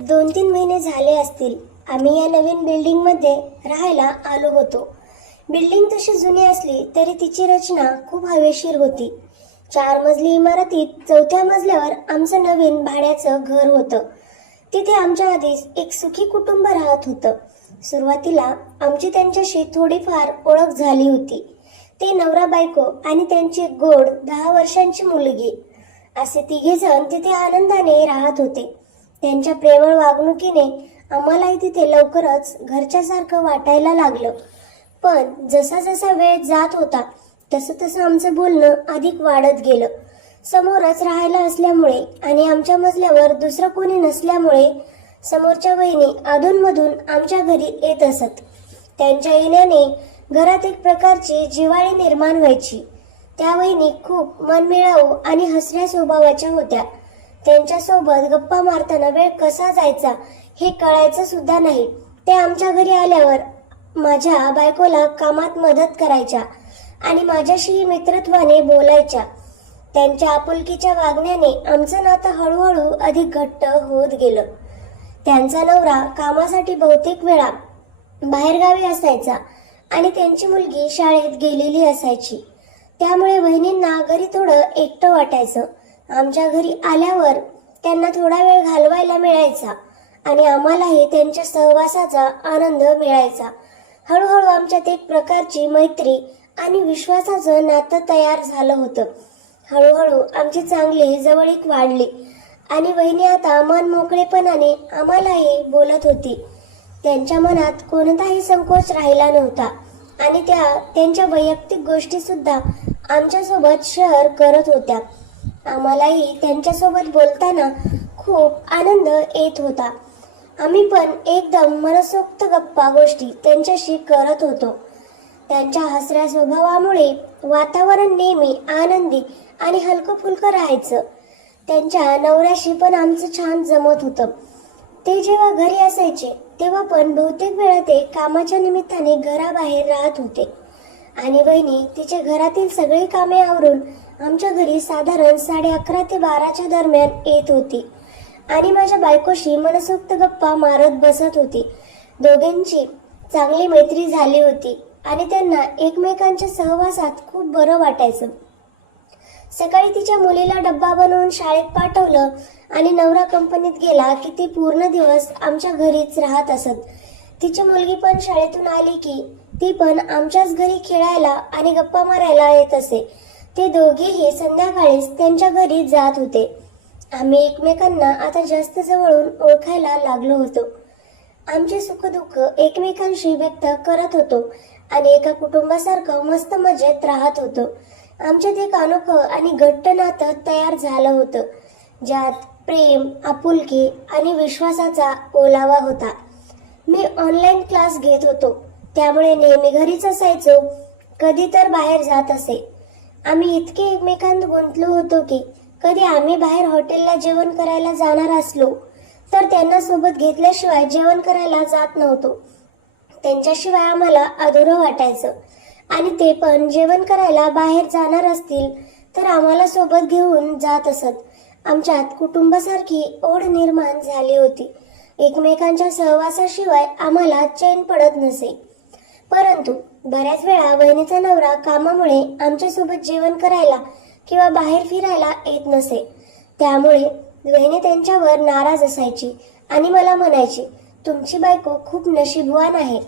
2-3 महिने झाले असतील आम्ही या नवीन बिल्डिंगमध्ये राहायला आलो होतो. बिल्डिंग तशी जुनी असली तरी तिची रचना खूप हवेशीर होती. 4 मजली इमारतीत 4थ्या मजल्यावर आमचं नवीन भाड्याचं घर होतं. तिथे आमच्या आधीच एक सुखी कुटुंब राहत होतं. सुरुवातीला आमची त्यांच्याशी थोडीफार ओळख झाली होती. ते नवरा बायको आणि त्यांची गोड 10 वर्षांची मुलगी असे तिघेजण तिथे आनंदाने राहत होते. त्यांच्या प्रेमळ वागणुकीने आम्हालाही तिथे लवकरच घरच्यासारखं वाटायला लागलं. पण जसा जसा वेळ जात होता तसं तसं आमचं बोलणं अधिक वाढत गेलं. समोरच राहायला असल्यामुळे आणि आमच्या मजल्यावर दुसरं कोणी नसल्यामुळे समोरच्या वहिनी अधूनमधून आमच्या घरी येत असत. त्यांच्या येण्याने घरात एक प्रकारची जिव्हाळी निर्माण व्हायची. त्या वहिनी खूप मनमिळाऊ आणि हसऱ्या स्वभावाच्या होत्या. त्यांच्यासोबत गप्पा मारताना वेळ कसा जायचा हे कळायचं सुद्धा नाही. ते आमच्या घरी आल्यावर माझ्या बायकोला कामात मदत करायच्या आणि माझ्याशी मित्रत्वाने बोलायच्या. त्यांच्या आपुलकीच्या वागण्याने आमचं नातं हळूहळू अधिक घट्ट होत गेलं. त्यांचा नवरा कामासाठी बहुतेक वेळा बाहेरगावी असायचा आणि त्यांची मुलगी शाळेत गेलेली असायची. त्यामुळे बहिणींना घरी थोडं एकटं वाटायचं. आमच्या घरी आल्यावर त्यांना थोडा वेळ घालवायला मिळायचा आणि आम्हालाही त्यांच्या सहवासाचा आनंद मिळायचा. हळूहळू आमच्यात एक प्रकारची मैत्री आणि विश्वासाचं नातं तयार झालं होतं. हळूहळू आमची चांगली जवळीक वाढली आणि वहिनी आता मन मोकळेपणाने आम्हालाही बोलत होती. त्यांच्या मनात कोणताही संकोच राहिला नव्हता आणि त्या त्यांच्या वैयक्तिक गोष्टी सुद्धा आमच्यासोबत शेअर करत होत्या. आम्हालाही त्यांच्यासोबत बोलताना खूप आनंद येत होता. आम्ही पण एकदम मनसोक्त गप्पा गोष्टी त्यांच्याशी करत होतो. त्यांच्या हसऱ्या स्वभावामुळे वातावरण नेहमी आनंदी आणि हलकं फुलकं राहायचं. त्यांच्या नवऱ्याशी पण आमचं छान जमत होतं. ते जेव्हा घरी असायचे तेव्हा पण बहुतेक वेळा ते कामाच्या निमित्ताने घराबाहेर राहत होते आणि वहिनी तिचे घरातील सगळी कामे आवरून आमच्या घरी साधारण 11:30 ते 12च्या दरम्यान येत होती आणि माझ्या बायकोशी मनसोक्त गप्पा मारत बसत होती. दोघांची चांगली मैत्री झाली होती आणि त्यांना एकमेकांच्या सहवासात खूप बरं वाटायचं. सकाळी तिच्या मुलीला डब्बा बनवून शाळेत पाठवलं आणि नवरा कंपनीत गेला की ती पूर्ण दिवस आमच्या घरीच राहत असत. तिची मुलगी पण शाळेतून आली की ती पण आमच्याच घरी खेळायला आणि गप्पा मारायला येत असे. ते दोघेही संध्याकाळीच त्यांच्या घरी जात होते. आम्ही एकमेकांना आता जास्त जवळून ओळखायला लागलो होतो. आमचे सुखदुःख एकमेकांशी व्यक्त करत होतो आणि एका कुटुंबासारखं मस्त मजेत राहत होतो. आमच्यात एक अनोखं आणि घट्ट नातं तयार झालं होतं ज्यात प्रेम, आपुलकी आणि विश्वासाचा ओलावा होता. मी ऑनलाईन क्लास घेत होतो त्यामुळे नेहमी घरीच असायचो, कधी तर बाहेर जात असे. आम्ही इतके एकमेकांत गुंतलो होतो की कधी आम्ही बाहेर हॉटेलला जेवण करायला जाणार असलो तर त्यांना सोबत घेतल्याशिवाय जेवण करायला जात नव्हतो. त्यांच्याशिवाय आम्हाला अधुरं वाटायचं आणि ते पण जेवण करायला बाहेर जाणार असतील तर आम्हाला सोबत घेऊन जात असत. आमच्यात कुटुंबासारखी ओढ निर्माण झाली होती. एकमेकांच्या सहवासाशिवाय आम्हाला चैन पडत नसे. परंतु बऱ्याच वेळा वहिनीचा नवरा कामामुळे आमच्यासोबत जेवण करायला किंवा बाहेर फिरायला येत नसे. त्यामुळे वहिनी त्यांच्यावर नाराज असायची आणि मला म्हणायची, तुमची बायको खूप नशीबवान आहे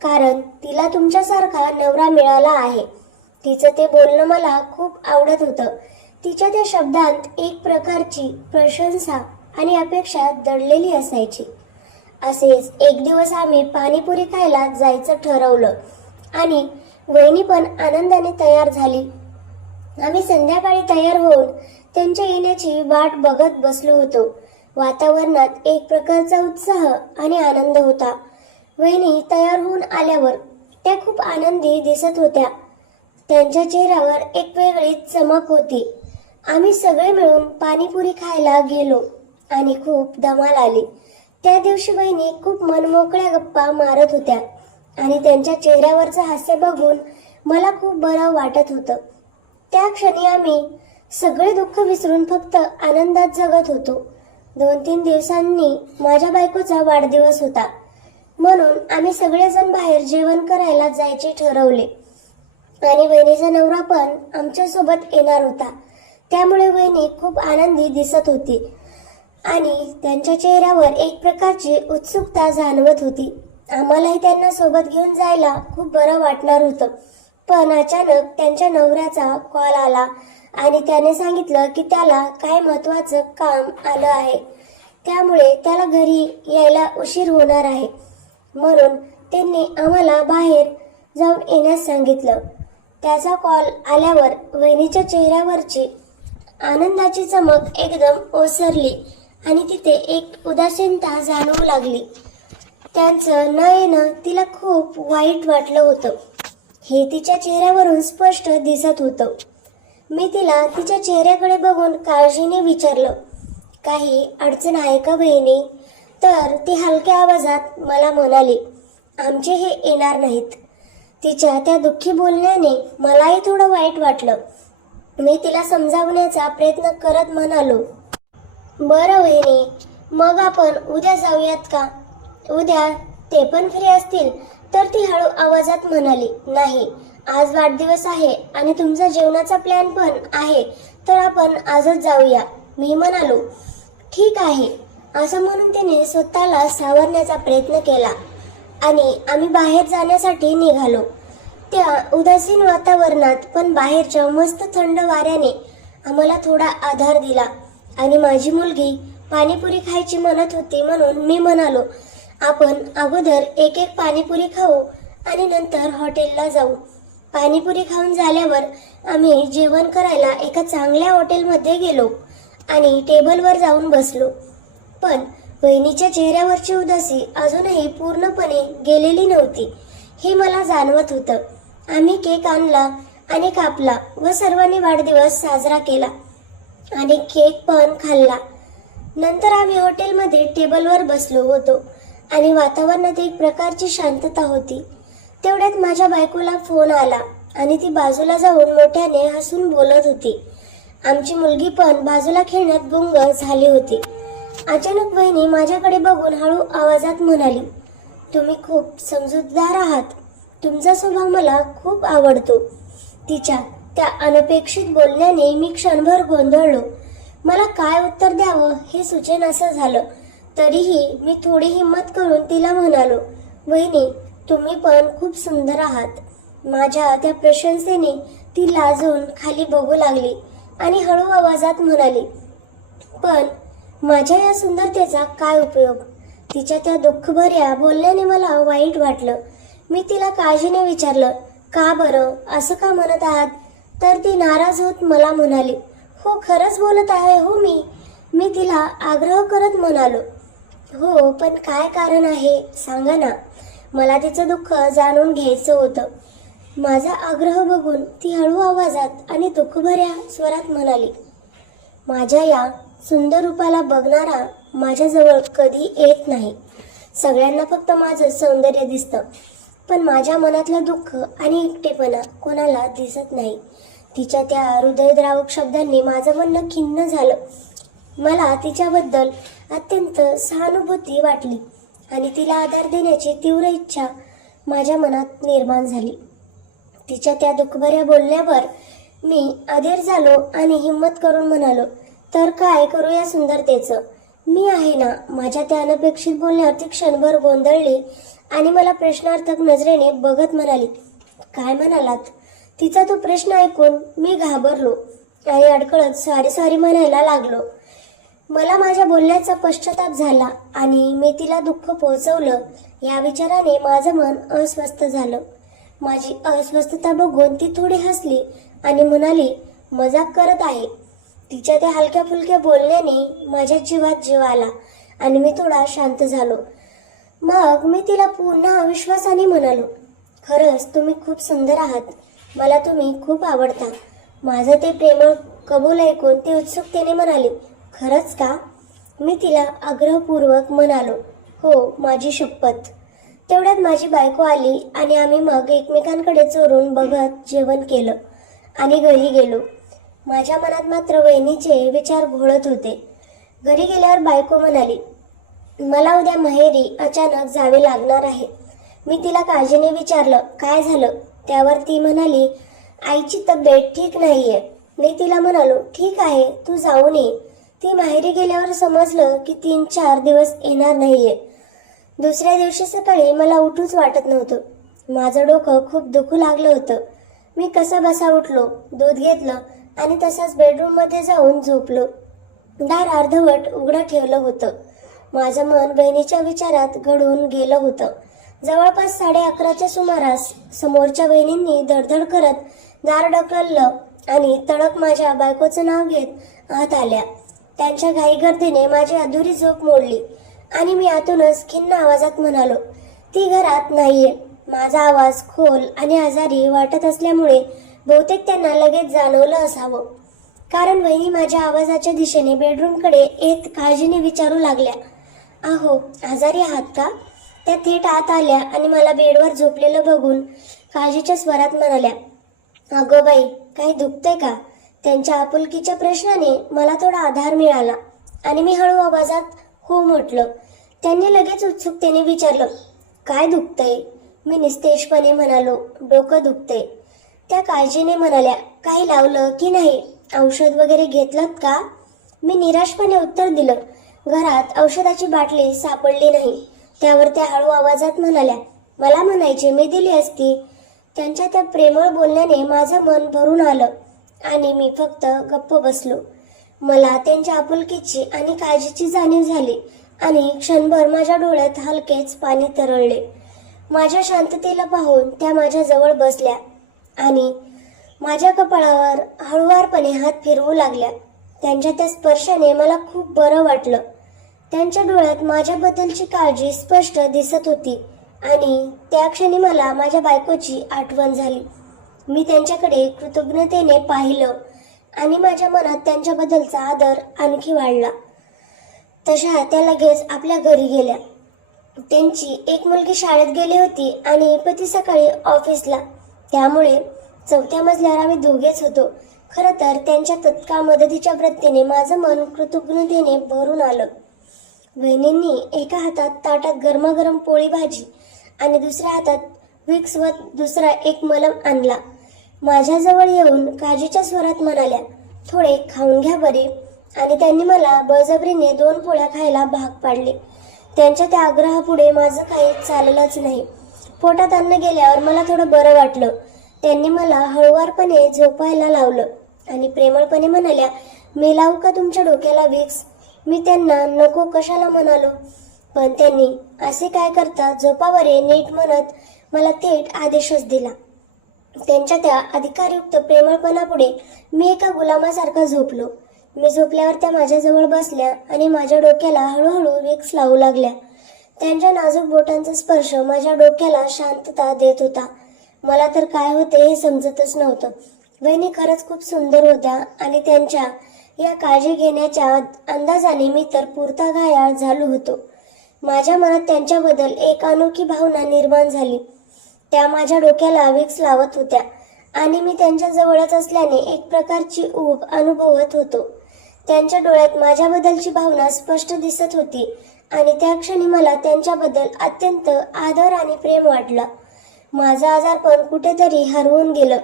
कारण तिला तुमच्यासारखा नवरा मिळाला आहे. तिचं ते बोलणं मला खूप आवडत होतं. तिच्या त्या शब्दांत एक प्रकारची प्रशंसा आणि अपेक्षा दडलेली असायची. असेच एक दिवस आम्ही पाणीपुरी खायला जायचं ठरवलं आणि वहिनी पण आनंदाने तयार झाली. आम्ही संध्याकाळी तयार होऊन त्यांच्या येण्याची वाट बघत बसलो होतो. वातावरणात एक प्रकारचा उत्साह आणि आनंद होता. वहिनी तयार होऊन आल्यावर त्या खूप आनंदी दिसत होत्या. त्यांच्या चेहऱ्यावर एक वेगळीच चमक होती. आम्ही सगळे मिळून पाणीपुरी खायला गेलो आणि खूप धमाल आली. त्या दिवशी वहिनी खूप मनमोकळ्या गप्पा मारत होत्या आणि त्यांच्या चेहऱ्यावरचं हास्य बघून मला खूप बरं वाटत होतं. त्या क्षणी आम्ही सगळे दुःख विसरून फक्त आनंदात जगत होतो. 2-3 दिवसांनी माझ्या बायकोचा वाढदिवस होता, म्हणून आम्ही सगळेजण बाहेर जेवण करायला जायचे ठरवले आणि वहिनीचा नवरा पण आमच्या सोबत येणार होता. त्यामुळे वहिनी खूप आनंदी दिसत होती आणि त्यांच्या चेहऱ्यावर एक प्रकारची उत्सुकता जाणवत होती. आम्हालाही त्यांना सोबत घेऊन जायला खूप बरं वाटणार होतं. पण अचानक त्यांच्या नवऱ्याचा कॉल आला आणि त्याने सांगितलं की त्याला काय महत्त्वाचं काम आलं आहे, त्यामुळे त्याला घरी यायला उशीर होणार आहे. म्हणून त्यांनी आम्हाला बाहेर जाऊन येण्यास सांगितलं. त्याचा कॉल आल्यावर वहिनीच्या चेहऱ्यावरची आनंदाची चमक एकदम ओसरली आणि तिथे एक उदासीनता जाणवू लागली. त्यांचं न येणं तिला खूप वाईट वाटलं होतं, हे तिच्या चेहऱ्यावरून स्पष्ट दिसत होतं. मी तिला तिच्या चेहऱ्याकडे बघून काळजीने विचारलं, काही अडचण आहे का बहिणी? तर ती हलक्या आवाजात मला म्हणाली, आमचे हे येणार नाहीत. तिच्या त्या दुःखी बोलण्याने मलाही थोडं वाईट वाटलं. मी तिला समजावण्याचा प्रयत्न करत म्हणालो, बरं वहिनी, मग आपण उद्या जाऊयात का? उद्या ते पण फ्री असतील? तर ती हळू आवाजात म्हणाली, नाही, आज वाढदिवस आहे आणि तुमचा जेवणाचा प्लॅन पण आहे, तर आपण आजच जाऊया. मी म्हणालो, ठीक आहे. असं म्हणून तिने स्वतःला सावरण्याचा प्रयत्न केला आणि आम्ही बाहेर जाण्यासाठी निघालो. त्या उदासीन वातावरणात पण बाहेरच्या मस्त थंड वाऱ्याने आम्हाला थोडा आधार दिला आणि माझी मुलगी पाणीपुरी खायची म्हणत होती, म्हणून मी म्हणालो, आपण अगोदर एक पाणीपुरी खाऊ आणि नंतर हॉटेलला जाऊ. पाणीपुरी खाऊन झाल्यावर आम्ही जेवण करायला एका चांगल्या हॉटेलमध्ये गेलो आणि टेबलवर जाऊन बसलो. पण वहिनीच्या चेहऱ्यावरची उदासी अजूनही पूर्णपणे गेलेली नव्हती, हे मला जाणवत होतं. आम्ही केक आणला आणि कापला व सर्वांनी वाढदिवस साजरा केला आणि केक पण खाल्ला. नंतर आम्ही हॉटेलमध्ये टेबलवर बसलो होतो आणि वातावरणात एक प्रकारची शांतता होती. तेवढ्यात माझ्या बायकोला फोन आला आणि ती बाजूला जाऊन मोठ्याने हसून बोलत होती. आमची मुलगी पण बाजूला खेळण्यात गुंग झाली होती. अचानक वहिनी माझ्याकडे बघून हळू आवाजात म्हणाली, तुम्ही खूप समजूतदार आहात. तुमचा स्वभाव मला खूप आवडतो. तिच्या त्या अनपेक्षित बोलण्याने मी क्षणभर गोंधळलो. मला काय उत्तर द्यावं हे सुचेनासं झालं. तरीही मी थोडी हिंमत करून तिला म्हणालो, वहिनी, तुम्ही पण खूप सुंदर आहात. माझ्या त्या प्रशंसेने ती लाजून खाली बघू लागली आणि हळू आवाजात म्हणाली, पण माझ्या या सुंदरतेचा काय उपयोग? तिच्या त्या दुःखभऱ्या बोलण्याने मला वाईट वाटलं. मी तिला काळजीने विचारलं, का बरं, असं का म्हणत आहात? तर ती नाराज होत मला म्हणाली, हो, खरंच बोलत आहे हो मी तिला आग्रह करत म्हणालो, हो, पण काय कारण आहे सांगा ना. मला तिचं दुःख जाणून घ्यायचं होतं. माझा आग्रह बघून ती हळू आवाजात आणि दुःखभऱ्या स्वरात म्हणाली, माझ्या या सुंदर रूपाला बघणारा माझ्याजवळ कधी येत नाही. सगळ्यांना फक्त माझं सौंदर्य दिसतं, पण माझ्या मनातलं दुःख आणि एकटेपणा कोणाला दिसत नाही. तिच्या त्या हृदयद्रावक शब्दांनी माझं मन खिन्न झालं. मला तिच्याबद्दल अत्यंत सहानुभूती वाटली आणि तिला आधार देण्याची तीव्र इच्छा माझ्या मनात निर्माण झाली. तिच्या त्या दुःखभऱ्या बोलण्यावर मी अधीर झालो आणि हिंमत करून म्हणालो, तर काय करू या सुंदरतेचं? मी आहे ना. माझ्या त्या अनपेक्षित बोलण्यावर ती क्षणभर गोंधळली आणि मला प्रश्नार्थक नजरेने बघत म्हणाली, काय म्हणालात? तिचा तो प्रश्न ऐकून मी घाबरलो आणि अडकळत सॉरी म्हणायला लागलो. मला माझ्या बोलण्याचा पश्चाताप झाला आणि मी तिला दुःख पोहोचवलं या विचाराने माझं मन अस्वस्थ झालं. माझी अस्वस्थता बघून ती थोडी हसली आणि म्हणाली, मजाक करत आहे. तिच्या त्या हलक्या फुलक्या बोलण्याने माझ्या जीवात जीव आला आणि मी थोडा शांत झालो. मग मी तिला पुन्हा विश्वासाने म्हणालो, खरंच तुम्ही खूप सुंदर आहात. मला तुम्ही खूप आवडता. माझं ते प्रेमळ कबूल ऐकून ती उत्सुकतेने म्हणाली, खरंच का? मी तिला आग्रहपूर्वक म्हणालो, हो, माझी शपथ. तेवढ्यात माझी बायको आली आणि आम्ही मग एकमेकांकडे चोरून बघत जेवण केलं आणि घरी गेलो. माझ्या मनात मात्र वहिनीचे विचार घोळत होते. घरी गेल्यावर बायको म्हणाली, मला उद्या माहेरी अचानक जावे लागणार आहे. मी तिला काळजीने विचारलं, काय झालं? त्यावर ती म्हणाली, आईची तब्येत ठीक नाहीये. मी तिला म्हणालो, ठीक आहे, तू जाऊन ये. ती माहेरी गेल्यावर समजलं की 3-4 दिवस येणार नाहीये. दुसऱ्या दिवशी सकाळी मला उठूच वाटत नव्हतं. माझं डोकं खूप दुखू लागलं होतं. मी कसा बसा उठलो, दूध घेतलं आणि तसाच बेडरूम मध्ये जाऊन झोपलो. दार अर्धवट उघडं ठेवलं होतं. माझं मन बहिणीच्या विचारात घडून गेलं होतं. जवळपास 11:30च्या सुमारास समोरच्या बहिणींनी धडधड करत दार ढकललं आणि तडक माझ्या बायकोचं नाव घेत आत आल्या. त्यांच्या घाईगर्दीने माझी अधुरी झोप मोडली आणि मी आतूनच खिन्न आवाजात म्हणालो, ती घरात नाहीये. माझा आवाज खोल आणि आजारी वाटत असल्यामुळे बहुतेक त्यांना लगेच जाणवलं असावं, कारण वहिनी माझ्या आवाजाच्या दिशेने बेडरूमकडे येत काळजीने विचारू लागल्या, अहो, आजारी आहात का? त्या थेट आत आल्या आणि मला बेडवर झोपलेलं बघून काळजीच्या स्वरात म्हणाल्या, अगं बाई, काही दुखतंय का? त्यांच्या आपुलकीच्या प्रश्नाने मला थोडा आधार मिळाला आणि मी हळू आवाजात हो म्हटलं. त्यांनी लगेच उत्सुकतेने विचारलं, काय दुखतंय? मी निस्तेजपणे म्हणालो, डोकं दुखतंय. त्या काळजीने म्हणाल्या, काही लावलं की नाही? औषध वगैरे घेतलं का? मी निराशपणे उत्तर दिलं, घरात औषधाची बाटली सापडली नाही. त्यावर त्या हळू आवाजात म्हणाल्या, मला म्हणायचे, मी दिली असती. त्यांच्या त्या प्रेमळ बोलण्याने माझं मन भरून आलं आणि मी फक्त गप्प बसलो. मला त्यांच्या आपुलकीची आणि काळजीची जाणीव झाली आणि क्षणभर माझ्या डोळ्यात हलकेच पाणी तरळले. माझ्या शांततेला पाहून त्या माझ्या जवळ बसल्या आणि माझ्या कपाळावर हळुवारपणे हात फिरवू लागल्या. त्यांच्या त्या स्पर्शाने मला खूप बरं वाटलं. त्यांच्या डोळ्यात माझ्याबद्दलची काळजी स्पष्ट दिसत होती आणि त्या क्षणी मला माझ्या बायकोची आठवण झाली. मी त्यांच्याकडे कृतज्ञतेने पाहिलं आणि माझ्या मनात त्यांच्याबद्दलचा आदर आणखी वाढला. तशा त्या लगेच आपल्या घरी गेल्या. त्यांची एक मुलगी शाळेत गेली होती आणि पती सकाळी ऑफिसला. त्यामुळे 4थ्या मजल्यावर आम्ही दोघेच होतो. खरं तर त्यांच्या तत्काळ मदतीच्या वृत्तीने माझं मन कृतज्ञतेने भरून आलं. बहिणींनी एका हातात ताटात गरमागरम पोळी भाजी आणि दुसऱ्या हातात विक्स व दुसरा एक मलम आणला. माझ्याजवळ येऊन काळजीच्या स्वरात म्हणाल्या, थोडे खाऊन घ्या बरे. आणि त्यांनी मला बळजबरीने 2 पोळ्या खायला भाग पाडले. त्यांच्या त्या आग्रहापुढे माझं काही चाललंच नाही. पोटात अन्न गेल्यावर मला थोडं बरं वाटलं. त्यांनी मला हळुवारपणे झोपायला लावलं आणि प्रेमळपणे म्हणाल्या, मी लावू का तुमच्या डोक्याला विक्स? मी त्यांना नको कशाला म्हणालो, पण त्यांनी असे काय करता, झोपावरे नीट म्हणत मला थेट आदेशच दिला. त्यांच्या त्या अधिकारयुक्त प्रेमळपणापुढे मी एका गुलामासारखा झोपलो. मी झोपल्यावर त्या माझ्याजवळ बसल्या आणि माझ्या डोक्याला हळूहळू विक्स लावू लागल्या. त्यांच्या नाजूक बोटांचा स्पर्श माझ्या डोक्याला शांतता देत होता. मला तर काय होते हे समजतच नव्हतं. वहिनी खरंच खूप सुंदर होत्या आणि त्यांच्या या काळजी घेण्याच्या अंदाजाने मी तर पुरता घायाळ झालो होतो. माझ्या मनात त्यांच्याबद्दल एक अनोखी भावना निर्माण झाली. त्या माझ्या डोक्याला विक्स लावत होत्या आणि मी त्यांच्या जवळच असल्याने एक प्रकारची ऊब अनुभवत होतो. त्यांच्या डोळ्यात माझ्याबद्दलची भावना स्पष्ट दिसत होती आणि त्या क्षणी मला त्यांच्याबद्दल अत्यंत आदर आणि प्रेम वाटलं. माझं आजारपण कुठेतरी हरवून गेलं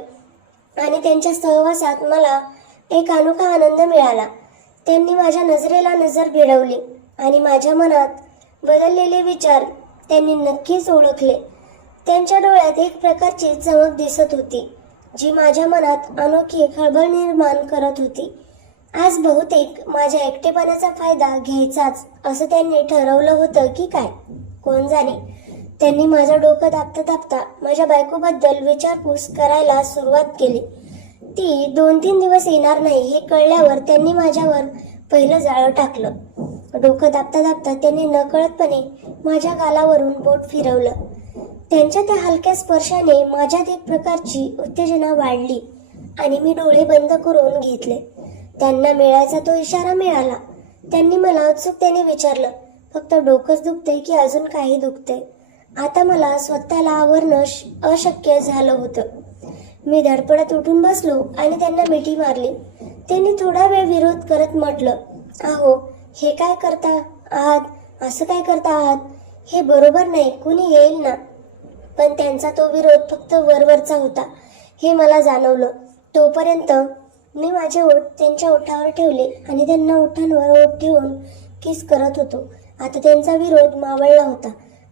आणि त्यांच्या सहवासात मला एक अनोखा आनंद मिळाला. त्यांनी माझ्या नजरेला नजर भिडवली आणि माझ्या मनात बदललेले विचार त्यांनी नक्कीच ओळखले. त्यांच्या डोळ्यात एक प्रकारची चमक दिसत होती, जी माझ्या मनात अनोखी खळबळ निर्माण करत होती. आज बहुतेक माझ्या एकटेपणाचा फायदा घ्यायचाच असं त्यांनी ठरवलं होतं की काय, कोण जाणे. त्यांनी माझं डोकं दाबता दाबता माझ्या बायकोबद्दल विचारपूस करायला सुरुवात केली. ती 2-3 दिवस येणार नाही हे कळल्यावर त्यांनी माझ्यावर पहिलं जाळं टाकलं. डोकं दाबता दाबता त्यांनी नकळतपणे माझ्या गालावरून बोट फिरवलं. त्यांच्या त्या हलक्या स्पर्शाने माझ्यात एक प्रकारची उत्तेजना वाढली आणि मी डोळे बंद करून घेतले. त्यांना मिळायचा तो इशारा मिळाला. त्यांनी मला उत्सुकतेने विचारलं, फक्त डोकंच दुखतंय की अजून काही दुखतंय? आता मला स्वतःला आवरणं अशक्य झालं होतं. मी धडपडत उठून बसलो आणि त्यांना मिठी मारली. त्यांनी थोडा वेळ विरोध करत म्हटलं, अहो, हे काय करता आहात, असं काय करता आहात, हे बरोबर नाही, कुणी येईल ना. पण त्यांचा तो विरोध फक्त वरवरचा होता हे मला जाणवलं. तोपर्यंत मी माझे ओठ त्यांच्या ओठावर ठेवले आणि त्यांना ओठांवर ओठ ठेवून किस करत होतो. आता त्यांचा विरोध मावळला होता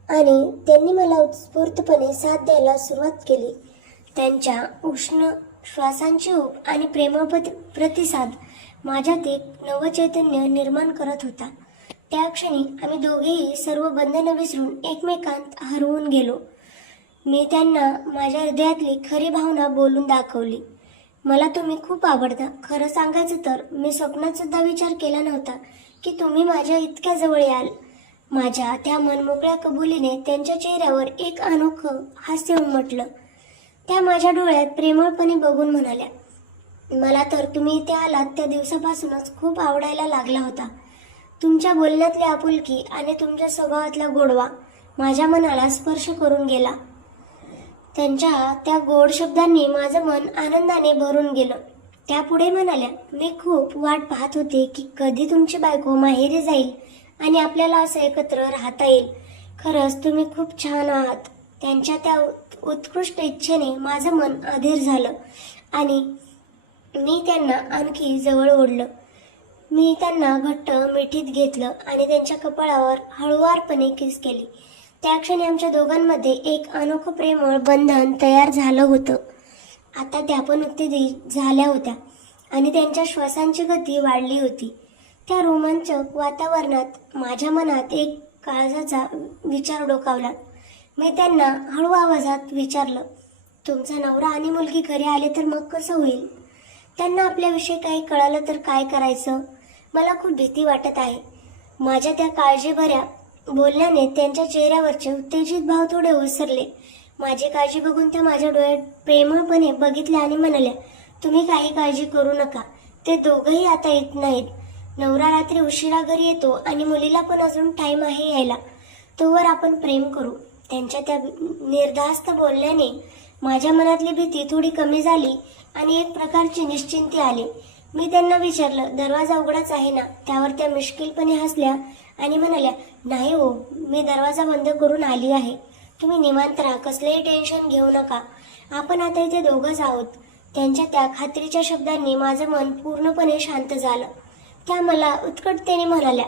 आणि त्यांनी मला उत्स्फूर्तपणे साथ द्यायला सुरुवात केली. त्यांच्या उष्ण श्वासांची ऊब आणि प्रेमळ प्रतिसाद माझ्यात एक नवचैतन्य निर्माण करत होता. त्या क्षणी आम्ही दोघेही सर्व बंधनं विसरून एकमेकांत हरवून गेलो. मी त्यांना माझ्या हृदयातली खरी भावना बोलून दाखवली. मला तुम्ही खूप आवडता. खरं सांगायचं तर मी स्वप्नात सुद्धा विचार केला नव्हता की तुम्ही माझ्या इतक्या जवळ याल. माझ्या त्या मनमोकळ्या कबुलीने त्यांच्या चेहऱ्यावर एक अनोखं हास्य उमटलं. त्या माझ्या डोळ्यात प्रेमळपणे बघून म्हणाल्या, मला तर तुम्ही इथे आलात त्या दिवसापासूनच खूप आवडायला लागला होता. तुमच्या बोलण्यातली आपुलकी आणि तुमच्या स्वभावातला गोडवा माझ्या मनाला स्पर्श करून गेला. त्यांच्या त्या गोड शब्दांनी माझं मन आनंदाने भरून गेलं. त्या पुढे म्हणाल्या, मी खूप वाट पाहत होते की कधी तुमची बायको माहेरी जाईल आणि आपल्याला असं एकत्र राहता येईल. खरंच तुम्ही खूप छान आहात. त्यांच्या त्या उत्कृष्ट इच्छेने माझं मन अधीर झालं आणि मी त्यांना आणखी जवळ ओढलं. मी त्यांना घट्ट मिठीत घेतलं आणि त्यांच्या कपाळावर हळुवारपणे किस केली. त्या क्षणी आमच्या दोघांमध्ये एक अनोखं प्रेमळ बंधन तयार झालं होतं. आता त्या पण उत्तेजित झाल्या होत्या आणि त्यांच्या श्वासांची गती वाढली होती. त्या रोमांचक वातावरणात माझ्या मनात एक काळजाचा विचार डोकावला. मी त्यांना हळू आवाजात विचारलं, तुमचा नवरा आणि मुलगी घरी आले तर मग कसं होईल? त्यांना आपल्याविषयी काही कळालं तर काय करायचं? मला खूप भीती वाटत आहे. माझ्या त्या काळजीभऱ्या बोलण्याने त्यांच्या चेहऱ्यावरचे उत्तेजित भाव थोडे ओसरले. माझी काळजी बघून त्या माझ्या डोळ्यात प्रेमळपणे बघितल्या आणि म्हणाल्या, तुम्ही काही काळजी करू नका. ते दोघंही आता येत नाहीत. नवरा रात्री उशिरा घरी येतो आणि मुलीला पण अजून टाइम आहे यायला. तोवर आपण प्रेम करू. त्यांच्या त्या निर्धास्त बोलण्याने माझ्या मनातली भीती थोडी कमी झाली आणि एक प्रकारची निश्चिंती आली. मी त्यांना विचारलं, दरवाजा उघडाच आहे ना? त्यावर त्या मिश्किलपणे हसल्या आणि म्हणाल्या, नाही हो, मी दरवाजा बंद करून आली आहे. तुम्ही निवांत राहा, कसलेही टेन्शन घेऊ नका. आपण आता इथे दोघंच आहोत. त्यांच्या त्या खात्रीच्या शब्दांनी माझं मन पूर्णपणे शांत झालं. त्या मला उत्कटतेने म्हणाल्या,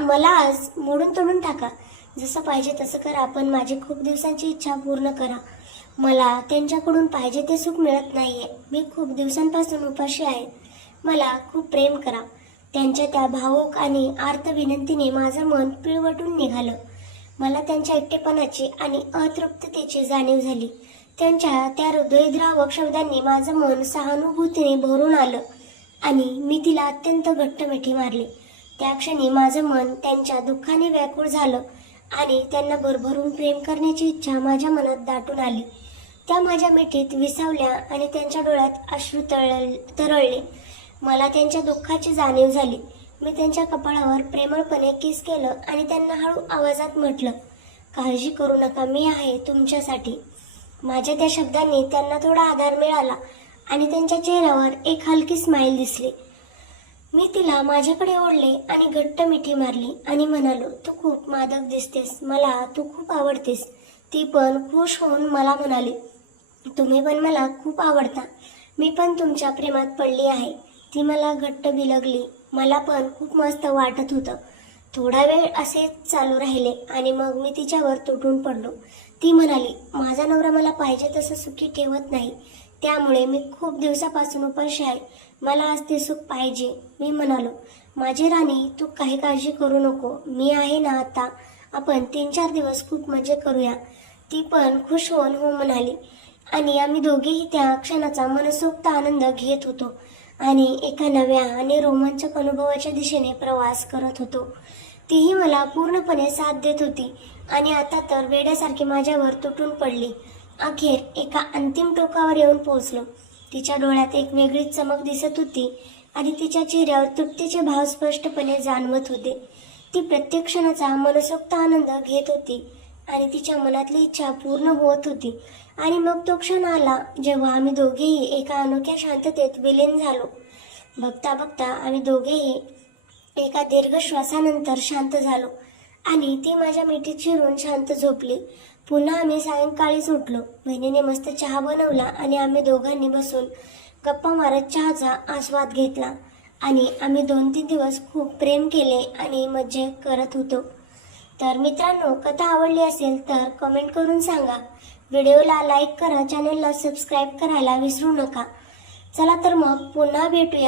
मला आज मोडून तोडून टाका. जसं पाहिजे तसं करा, पण माझी खूप दिवसांची इच्छा पूर्ण करा. मला त्यांच्याकडून पाहिजे ते सुख मिळत नाहीये. मी खूप दिवसांपासून उपाशी आहे. मला खूप प्रेम करा. त्यांच्या त्या भावुक आणि आर्त विनंतीने माझं मन पिळवटून निघालं. मला त्यांच्या एकटेपणाची आणि अतृप्ततेची जाणीव झाली. त्यांच्या त्या हृदयद्रावक शब्दांनी माझं मन सहानुभूतीने भरून आलं आणि मी तिला अत्यंत घट्ट मिठी मारली. त्या क्षणी माझं मन त्यांच्या दुःखाने व्याकुळ झालं आणि त्यांना भरभरून प्रेम करण्याची इच्छा माझ्या मनात दाटून आली. त्या माझ्या मिठीत विसावल्या आणि त्यांच्या डोळ्यात अश्रू तरळले. मला त्यांच्या दुःखाची जाणीव झाली. मी त्यांच्या कपाळावर प्रेमळपणे किस केलं आणि त्यांना हळू आवाजात म्हटलं, काळजी करू नका, मी आहे तुमच्यासाठी. माझ्या त्या शब्दांनी त्यांना थोडा आधार मिळाला आणि त्यांच्या चेहऱ्यावर एक हलकी स्माईल दिसली. मी तिला माझ्याकडे ओढले आणि घट्ट मिठी मारली आणि म्हणालो, तू खूप मादक दिसतेस, मला तू खूप आवडतेस. ती पण खुश होऊन मला म्हणाली, तुम्ही पण मला खूप आवडता. मी पण तुमच्या प्रेमात पडली आहे. ती मला घट्ट बिलगली. मला पण खूप मस्त वाटत होतं. थोडा वेळ असेच चालू राहिले आणि मग मी तिच्यावर तुटून पडलो. ती म्हणाली, माझा नवरा मला पाहिजे तसं सुखी ठेवत नाही, त्यामुळे मी खूप दिवसापासून उपाशी आहे. मला आज ते सुख पाहिजे. मी म्हणालो, माझी राणी, तू काही काळजी करू नको, मी आहे ना आता. आपण 3-4 दिवस खूप मजा करूया. ती पण खुश होऊन हो म्हणाली आणि आम्ही दोघेही त्या क्षणाचा मनसोक्त आनंद घेत होतो आणि एका नव्या आणि रोमांचक अनुभवाच्या दिशेने प्रवास करत होतो. तीही मला पूर्णपणे साथ देत होती आणि आता तर वेड्यासारखी माझ्यावर तुटून पडली. अखेर एका अंतिम टोकावर येऊन पोहोचलो. तिच्या डोळ्यात एक वेगळीच चमक दिसत होती आणि तिच्या चेहऱ्यावर तृप्तीचे भाव स्पष्टपणे जाणवत होते. ती प्रत्येक क्षणाचा मनसोक्त आनंद घेत होती आणि तिच्या मनातली इच्छा पूर्ण होत होती. आणि मग तो क्षण आला जेव्हा आम्ही दोघेही एका अनोख्या शांततेत विलीन झालो. बघता बघता आम्ही दोघेही एका दीर्घ श्वासानंतर शांत झालो आणि ती माझ्या मिठीत शिरून शांत झोपली. पुन्हा आम्ही सायंकाळीच उठलो. बहिणीने मस्त चहा बनवला आणि आम्ही दोघांनी बसून गप्पा मारत चहाचा आस्वाद घेतला आणि आम्ही 2-3 दिवस खूप प्रेम केले आणि मज्जा करत होतो. तर मित्रांनो, कथा आवडली असेल तर कमेंट करून सांगा. व्हिडिओला लाईक करा, चॅनलला सबस्क्राईब करायला विसरू नका. चला तर मग पुन्हा भेटूया.